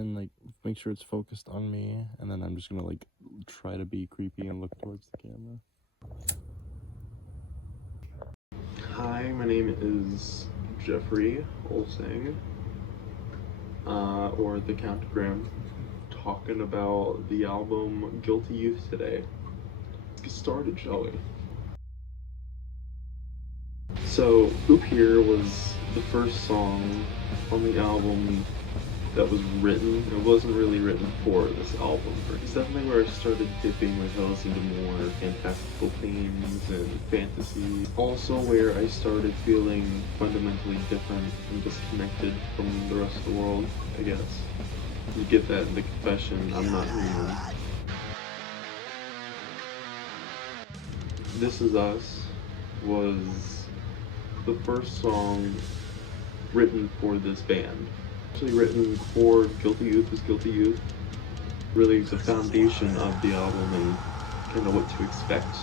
and like make sure it's focused on me, and then I'm just gonna like try to be creepy and look towards the camera. Hi, my name is Jeffrey Olsing, or the Count Grimm, talking about the album Guilty Youth today. Let's get started, shall we? So, Oop Here was the first song on the album that was written. It wasn't really written for this album. It's definitely where I started dipping my toes into more fantastical themes and fantasy. Also where I started feeling fundamentally different and disconnected from the rest of the world, I guess. You get that in the confession, I'm not human. This Is Us was the first song written for this band. Actually written for Guilty Youth is Guilty Youth. Really the foundation of the album and kind of what to expect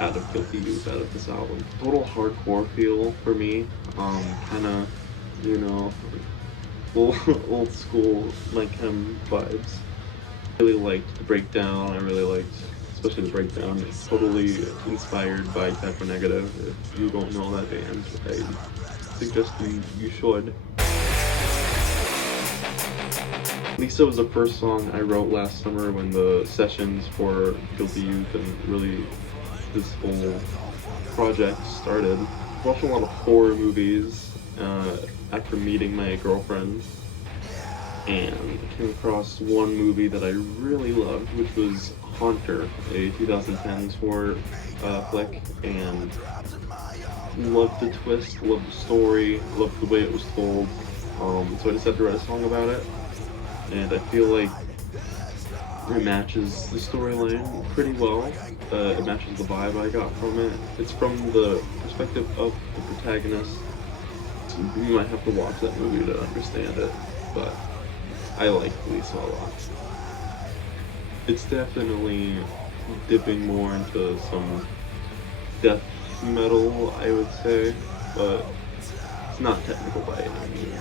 out of Guilty Youth, out of this album. Total hardcore feel for me, kind of, you know, old school My Chem vibes. Really liked the breakdown, I really liked, especially the breakdown. It's totally inspired by Typo Negative. If you don't know that band, I suggest you should. Lisa was the first song I wrote last summer when the sessions for Guilty Youth and really this whole project started. I was watching a lot of horror movies after meeting my girlfriend, and I came across one movie that I really loved, which was Haunter, a 2010 horror flick, and loved the twist, loved the story, loved the way it was told. So I decided to write a song about it. And I feel like it matches the storyline pretty well. It matches the vibe I got from it. It's from the perspective of the protagonist. So you might have to watch that movie to understand it, but I like Lisa a lot. It's definitely dipping more into some death metal, I would say, but it's not technical by any means.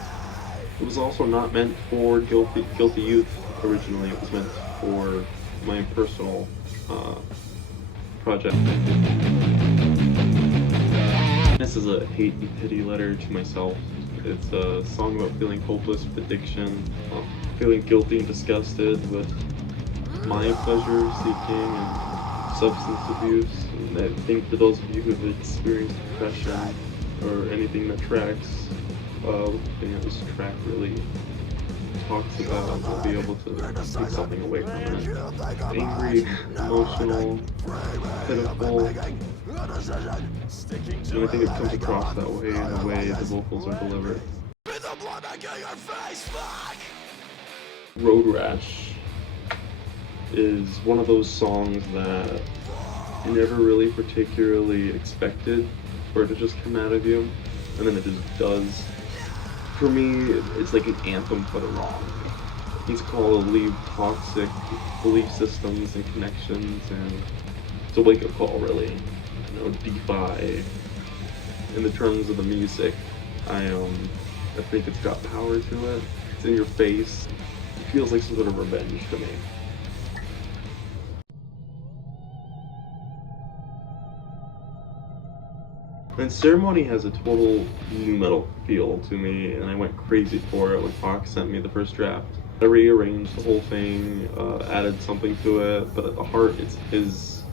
It was also not meant for Guilty Youth originally. It was meant for my personal project. This is a hate and pity letter to myself. It's a song about feeling hopeless with addiction, feeling guilty and disgusted with my pleasure seeking and substance abuse. And I think for those of you who have experienced depression or anything that tracks this track really talks about, will be able to take something away from it. Angry, emotional, pitiful. And I think it comes across that way in the way the vocals are delivered. Road Rash is one of those songs that you never really particularly expected for it to just come out of you, and then it just does. For me, it's like an anthem for the wrong. It's called Leave Toxic Belief Systems and Connections, and it's a wake-up call, really. You know, defy. In the terms of the music, I think it's got power to it. It's in your face. It feels like some sort of revenge to me. And Ceremony has a total nu metal feel to me, and I went crazy for it when Fox sent me the first draft. I rearranged the whole thing, added something to it, but at the heart, it's his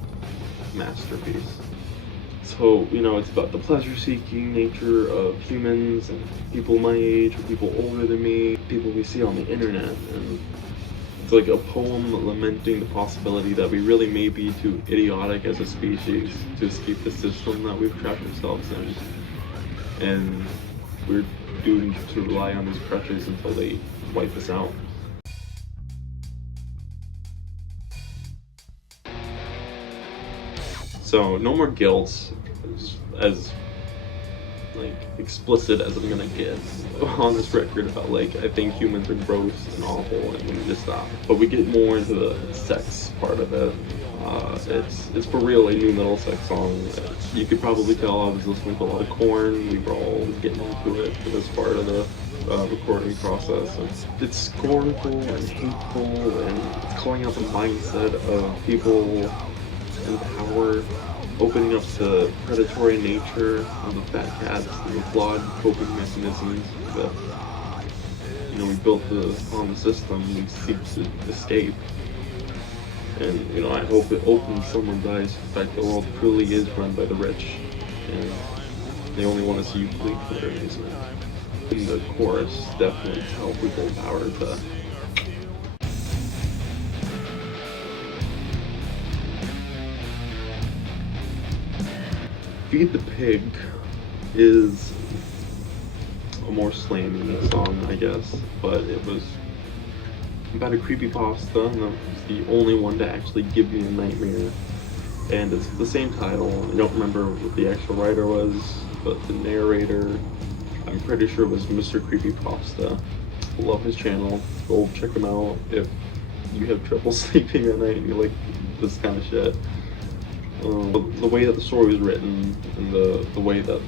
masterpiece. So, you know, it's about the pleasure-seeking nature of humans and people my age, or people older than me, people we see on the internet, and it's like a poem lamenting the possibility that we really may be too idiotic as a species to escape the system that we've trapped ourselves in. And we're doomed to rely on these crutches until they wipe us out. So, no more guilt, as like explicit as I'm gonna get on this record about like I think humans are gross and awful and we need to stop. But we get more into the sex part of it. It's for real a nu metal sex song. You could probably tell I was listening to a lot of Korn. We were all getting into it for this part of the recording process. And it's scornful and hateful and calling out the mindset of people in power, opening up the predatory nature of the fat cats and the flawed coping mechanisms that, you know, we built on the system we seek to escape. And, you know, I hope it opens someone's eyes to the fact that the world truly is run by the rich, and they only want to see you bleed for their amusement. In the chorus, definitely tell people in power to Feed the Pig is a more slamming song, I guess, but it was about a creepypasta, and that was the only one to actually give me a nightmare. And it's the same title. I don't remember what the actual writer was, but the narrator, I'm pretty sure it was Mr. Creepypasta. Love his channel. Go check him out if you have trouble sleeping at night and you like this kind of shit. The way that the story was written and the way that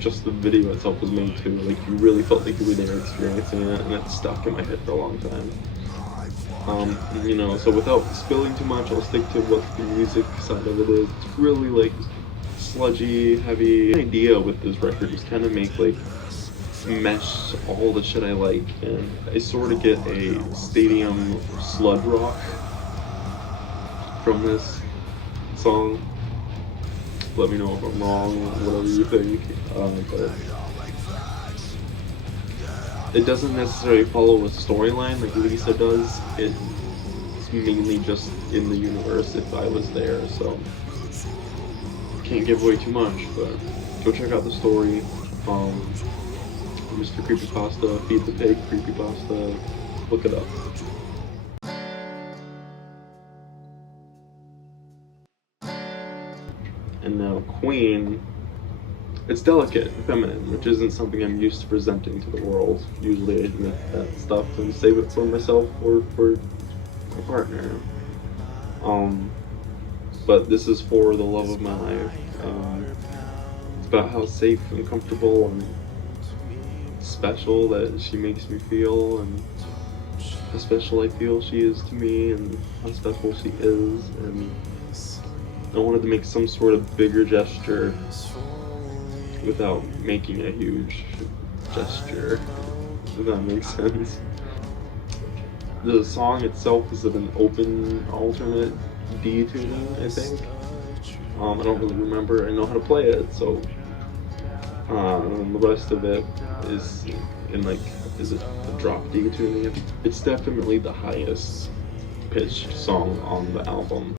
just the video itself was made too, like you really felt like you were there experiencing it, and it stuck in my head for a long time. You know, so without spilling too much, I'll stick to what the music side of it is. It's really like sludgy, heavy. The idea with this record is kind of make like mesh all the shit I like, and I sort of get a stadium sludge rock from this song. Let me know if I'm wrong, whatever you think. But it doesn't necessarily follow a storyline like Lisa does. It's mainly just in the universe if I was there, so can't give away too much, but go check out the story. Mr. Creepypasta, Feed the Pig Creepypasta, look it up. And now Queen, it's delicate and feminine, which isn't something I'm used to presenting to the world. Usually I admit that stuff and save it for myself or for my partner. But this is for the love of my life. It's about how safe and comfortable and special that she makes me feel, and how special I feel she is to me, and how special she is. And I wanted to make some sort of bigger gesture without making a huge gesture, if that makes sense. The song itself is of an open alternate D tuning, I think. I don't really remember. I know how to play it, so the rest of it is in like, is it a drop D tuning? It's definitely the highest pitched song on the album.